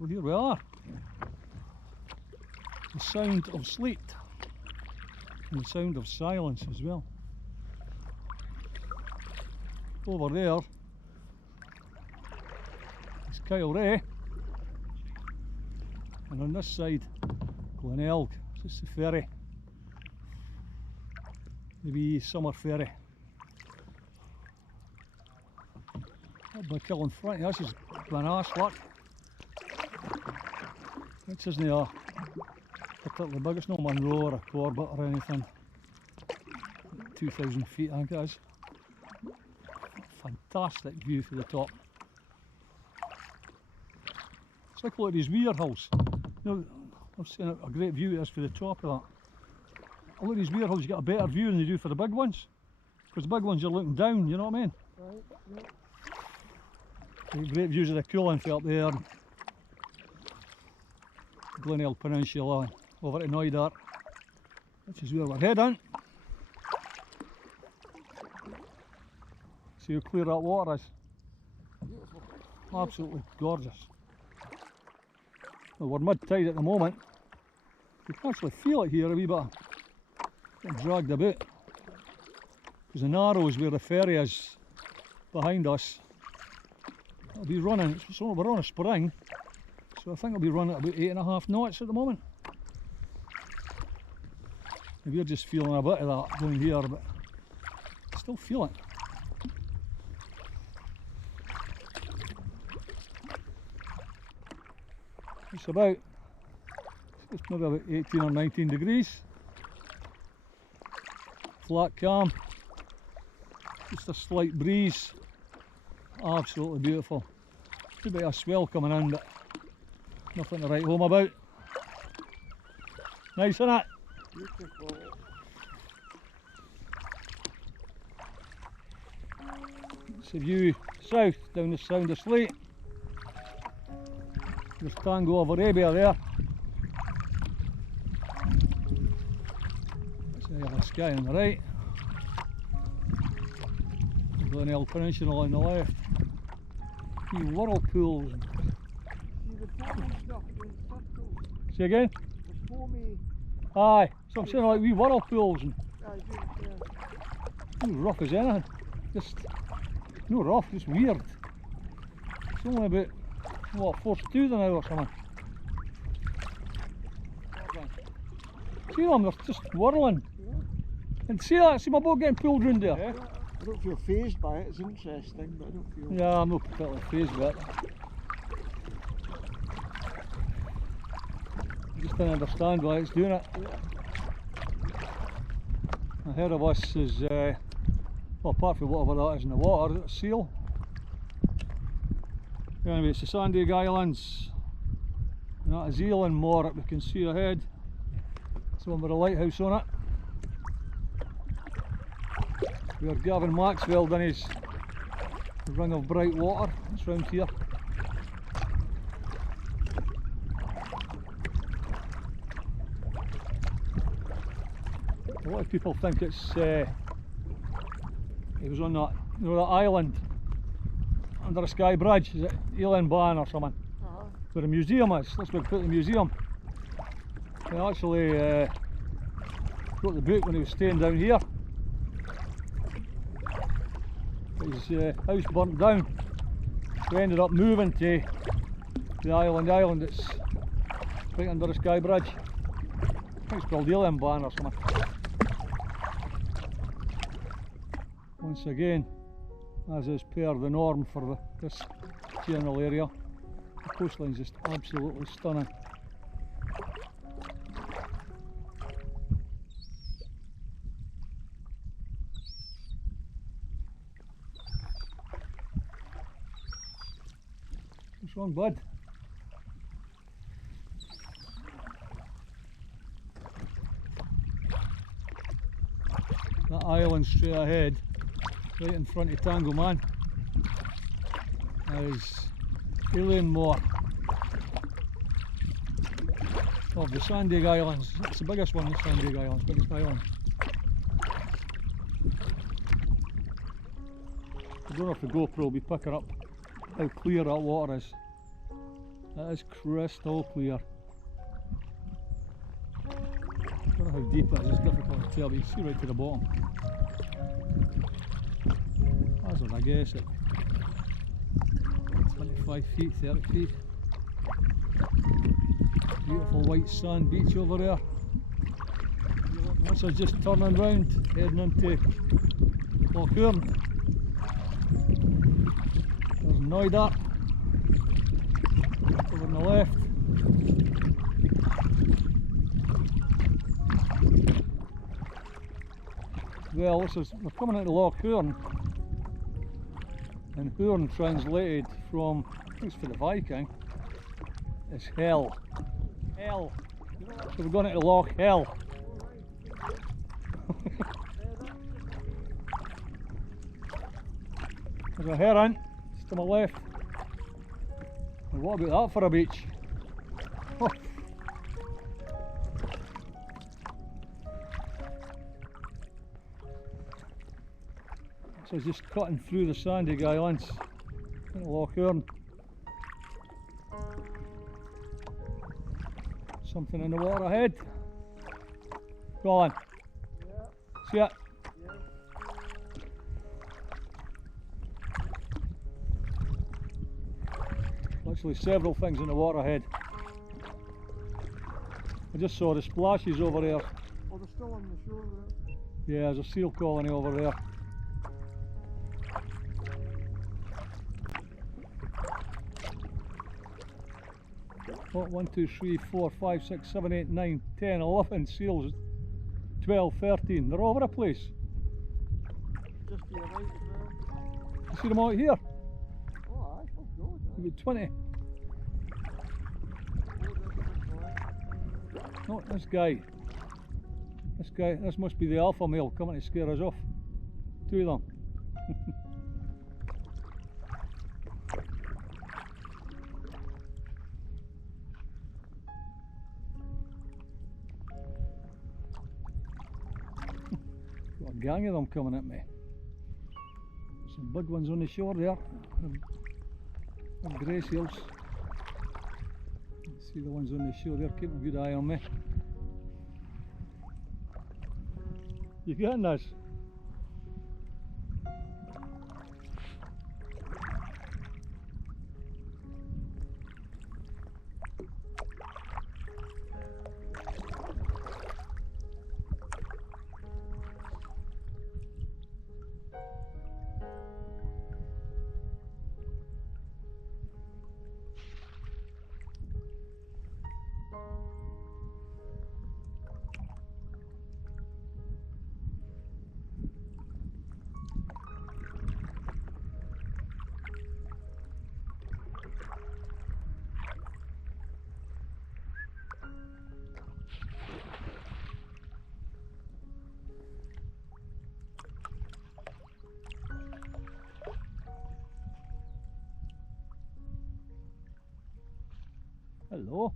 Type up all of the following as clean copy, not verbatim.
So here we are. The Sound of Sleat. And the Sound of Silence as well. Over there is Isle, and on this side Glenelg. This is the ferry, the wee summer ferry. That big hill in front of us is Loch. This isn't a particularly big, it's no Monroe or a Corbett or anything. 2,000 feet I think it is. Fantastic view from the top. It's like a lot of these weir hills. You know, I've seen a great view it is for the top of that. A lot of these weir hills you get a better view than you do for the big ones. Because the big ones you're looking down, you know what I mean? Right, yeah. Great views of the Coolin up there. Glenelg Peninsula over to Knoydart, which is where we're heading. See how clear that water is. Beautiful. Absolutely gorgeous. Well, we're mid-tide at the moment. You can actually feel it here a wee bit. Getting dragged about. Because the Narrows where the ferry is behind us, it'll be running, so we're on a spring, so I think it'll be running at about 8.5 knots at the moment. And we're just feeling a bit of that down here, but still feel it. It's maybe about 18 or 19 degrees. Flat calm. Just a slight breeze. Absolutely beautiful. Could be a swell coming in, but nothing to write home about. Nice, isn't it? Beautiful. It's a view south down the Sound of Sleat. There's Tango of Arabia there. That's the Isle of Skye on the right. Glenelg Peninsula on the left. Few whirlpools. See the foamy stuff in circles? Say again? The foamy. Aye, so I'm saying like wee whirlpools and Yeah. rough as anything. Just no rough, just weird. It's only about what, 42 an hour or something. See them, they're just whirling. Yeah. And see that, see my boat getting pulled round there? Yeah. I don't feel phased by it, it's interesting, but I don't feel... Yeah, I'm not particularly phased by it. I just don't understand why it's doing it. Yeah. Ahead of us is, well, apart from whatever that is in the water, it's a seal. Anyway, it's the Sandaig Islands. And that is Zealand Moor that we can see ahead. It's the one with a lighthouse on it. Where Gavin Maxwell done his ring of bright water. It's round here. A lot of people think it's it was on that, you know, that island under a Skye bridge. Is it Ban or something? Where the museum is. That's where they put the museum. He actually wrote the book when he was staying down here. His house burnt down. So he ended up moving to the island that's right under the Skye bridge. I think it's called Ban or something. Once again, as is per the norm for this general area, the coastline's just absolutely stunning. What's wrong, bud? That island straight ahead, right in front of Tango Man, is Moor of the Sandaig Islands. It's the biggest one, the Sandaig Islands, biggest island. I don't know if the GoPro will be picking up how clear that water is. That is crystal clear. I don't know how deep it is, it's difficult to tell, but you see right to the bottom. As I guess it. 25 feet, 30 feet. Beautiful white sand beach over there. This is just turning round, heading into Loch Hourn. There's Knoydart over on the left. Well, we're coming into Loch Hourn, and Hourn translated from, I think it's for the Viking, is hell. Hell. So we're going into Loch Hell. There's a heron, it's to my left. And what about that for a beach? Oh. So it's just cutting through the Sandaig Islands in Loch Hourn. Something in the water ahead. Go on. Yeah. See it? Yeah. Literally several things in the water ahead. I just saw the splashes over there. Oh, they're still on the shore there. Yeah, there's a seal colony over there. What, 1, 2, 3, 4, 5, 6, 7, 8, 9, 10, 11 seals, 12, 13, they're all over the place. Just to your right as well. You see them out here? Oh, aye, oh God, aye. About 20. Oh, there's a big boy. No, this guy, this must be the alpha male coming to scare us off. Two of them. Got a gang of them coming at me. Some big ones on the shore there. Grey seals. See the ones on the shore there keeping a good eye on me. You getting this? Hello.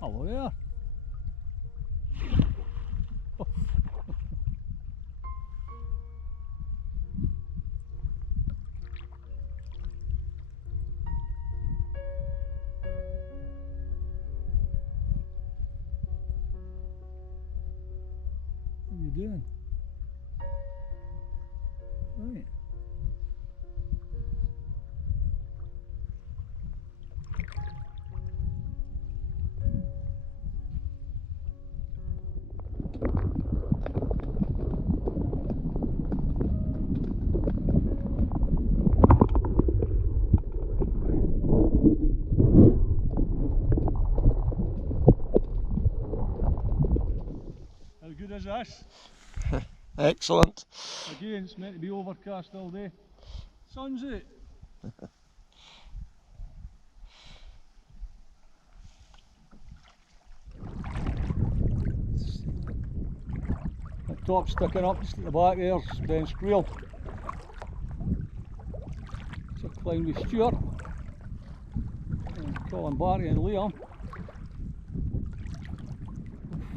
Hello there. What are you doing? Right. How good is this? Excellent. Again, it's meant to be overcast all day. Sun's out. The top sticking up just at the back there's Ben Screel. It's a clown with Stuart. And Colin Barry and Liam.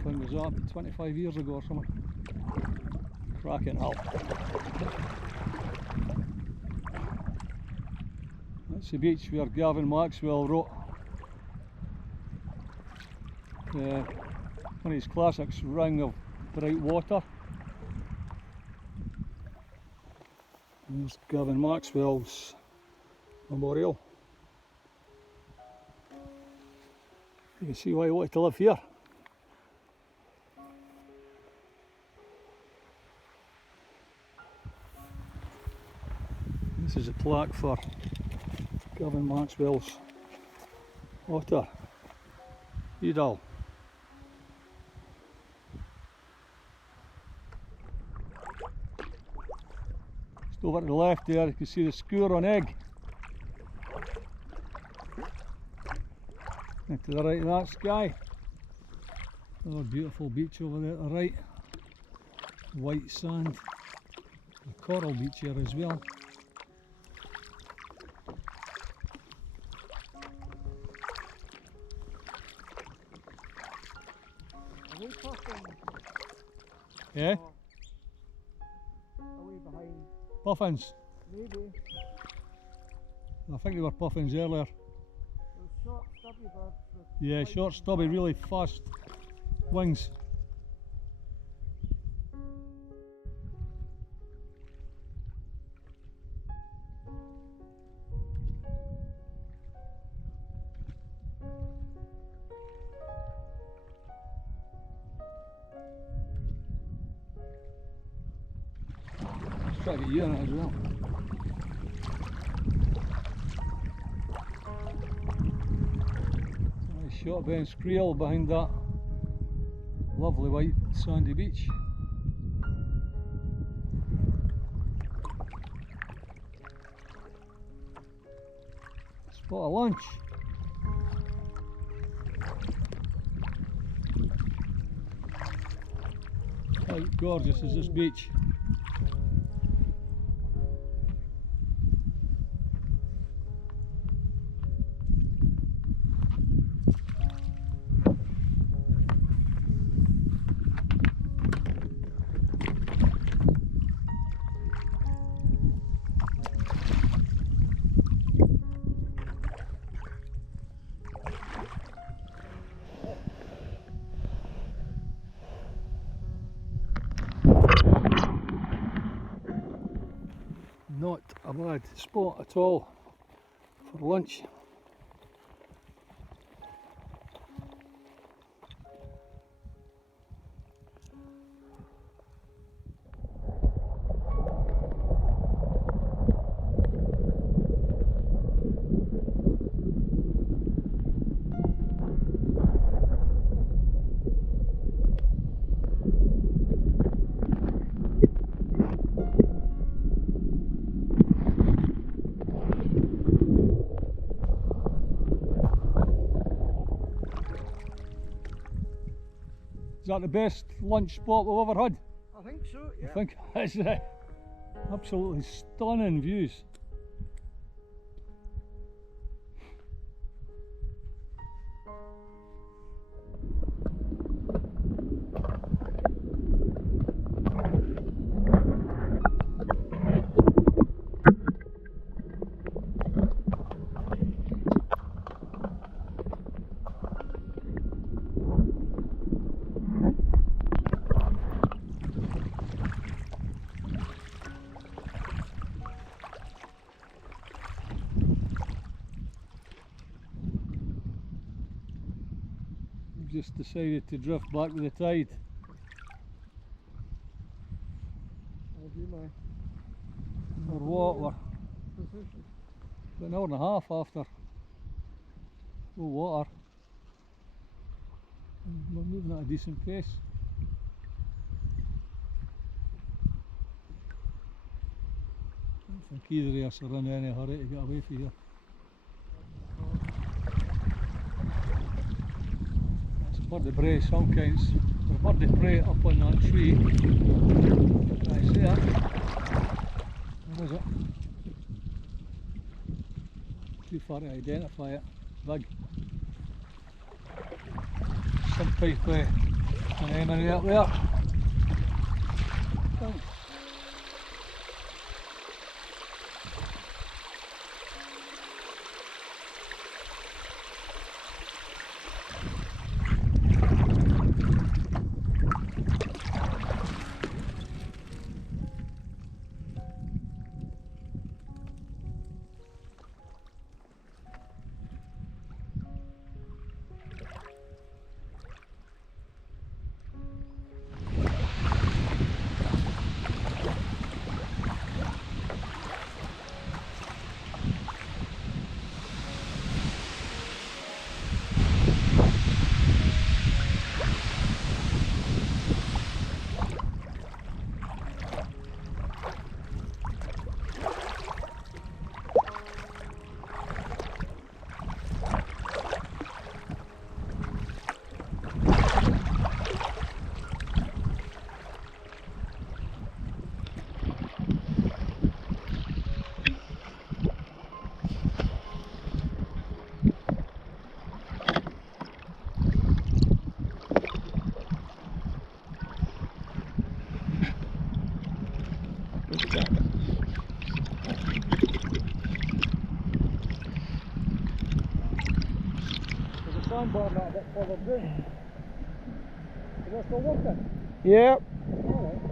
When was that? 25 years ago or something. Cracking hull. That's the beach where Gavin Maxwell wrote one of his classics, Ring of Bright Water. And there's Gavin Maxwell's memorial. You can see why he wanted to live here. This is a plaque for Gavin Maxwell's otter, Idal. Just over to the left there, you can see the Hourn on Eigg. And to the right of that, Skye. Another beautiful beach over there to the right. White sand. A coral beach here as well. Are we puffing? Yeah? Are we behind? Puffins. Maybe. I think they were puffins earlier. Those short, stubby birds with Yeah, white short, and stubby, black. really fast wings. Let's try to get you in it as well. Nice shot Ben Screel behind that lovely white sandy beach. Spot of lunch. How gorgeous is this beach? Not a bad spot at all for lunch. Is that the best lunch spot we've ever had? I think so, yeah. I think it's absolutely stunning views. Just decided to drift back with the tide. I'll do my We're what? We're position. about an hour and a half after low water. And we're moving at a decent pace. I don't think either of us are in any hurry to get away from here. Bird of prey, some kinds. There's a bird of prey up on that tree. Can I see that? Where is it? Too far to identify it. Big. Some pipe anemone up there. There's a sandbar that a bit further down. Is that still working? Yeah. Alright.